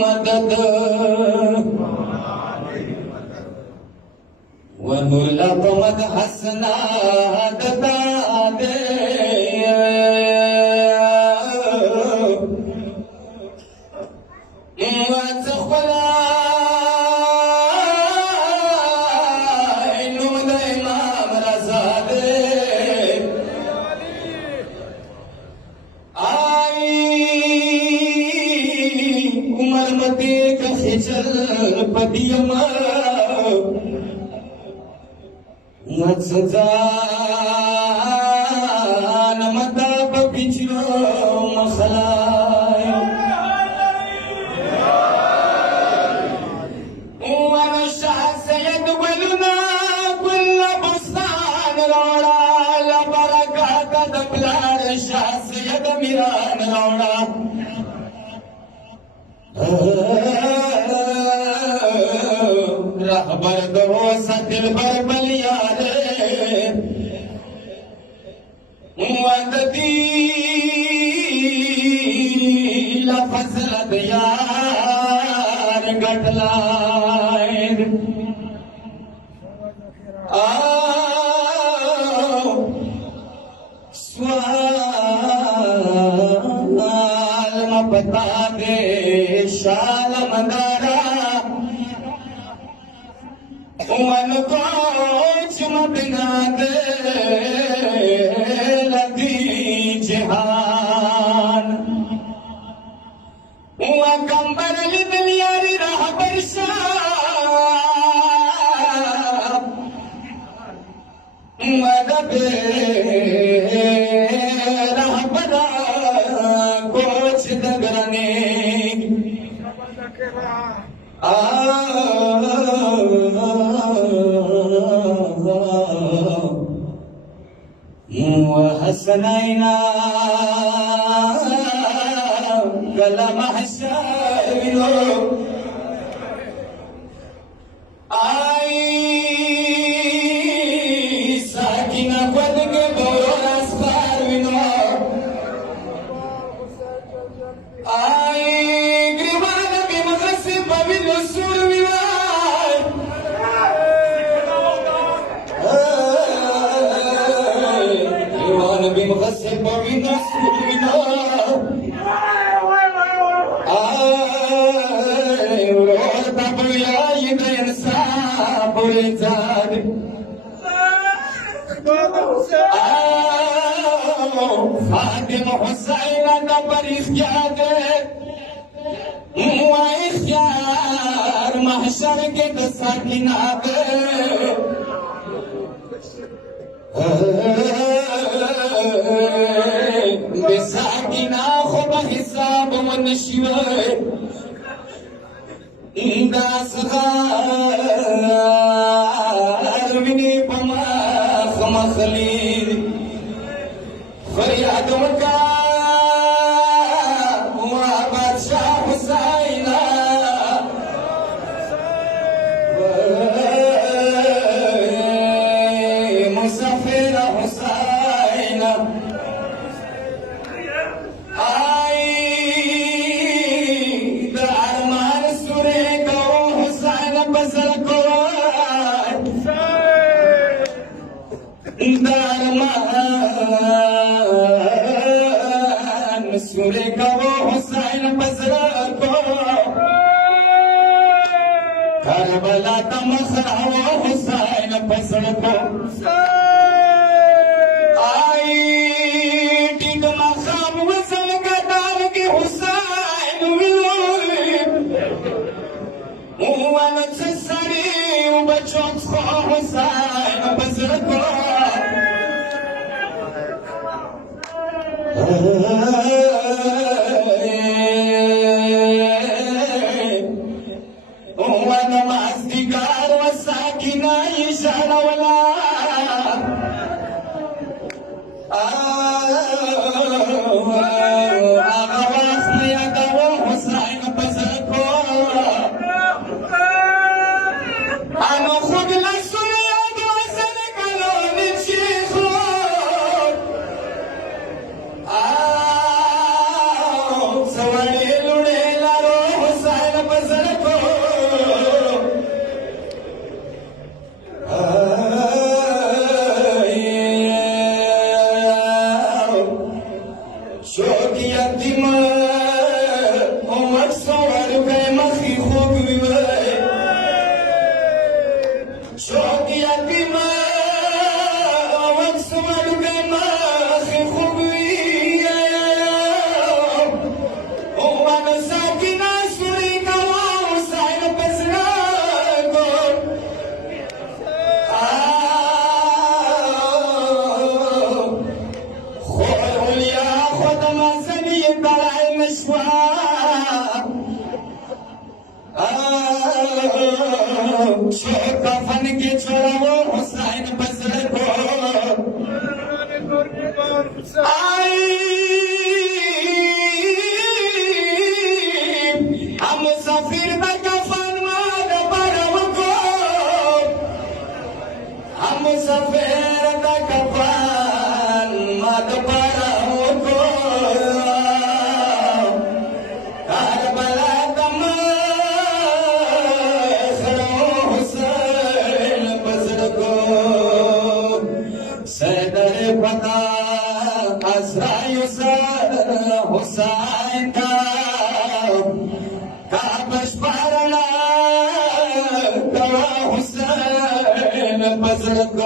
मदद वनुलकमद हसना दता दे पदियमा मज़दान मदाब पिछलो मखलाय वन शाह सैयद वलना कुल बुस्तान रोड़ा लबरकात दबलार शाह सैयद मिरान रोड़ा रहबर दो दिल बर बलियारे मददी लफजलत यार गटलाए स्वाल बता दे शाल मंदारा मन को चमकना दे लगी जहान कंबर लिदलियारी राह बरसा मदद राह बरा कोच दगरने وحسنينا كلام حسابنا اي ساكنة بدك دور اسفار بنا اي قربان بمغسب بالوصول بنا بمغسل بنصرنا ورحت بياي بينساب ورزاد فاطم حسين دبر اختيار واختيار محشر के दसाकिना بساكنا خب حساب ونشوي داس غار مني بما خمخليل فرياد وكا وبادشاه حسينا مسافر حسينا दरमान सुरे का वो हुसैन बजरा को करबला तमखरा वो हुसैन बजरा को आई टिक मखाम वसल का दाल की हुसैन वन सरी बच्चों को हुसैन बजरा को وانا مع اصدقاء وساكنة يشعر ولا شوق يتيم ومكسور بمخي خوك بيوي شوق يتيم ومكسور بمخي خوك بيوي وانا ساكنة شريكة وسعيد بسراكم خول يا خد ما زني طلع المشوار شوق فن के छोरा वो हुसैन बसरको आई हम सफीर बकफन माद परवको हम सफीर बकफन माद परवको सदर पता अज़रायुसा हुसैन का काबश पारला का हुसैन बज़र्ग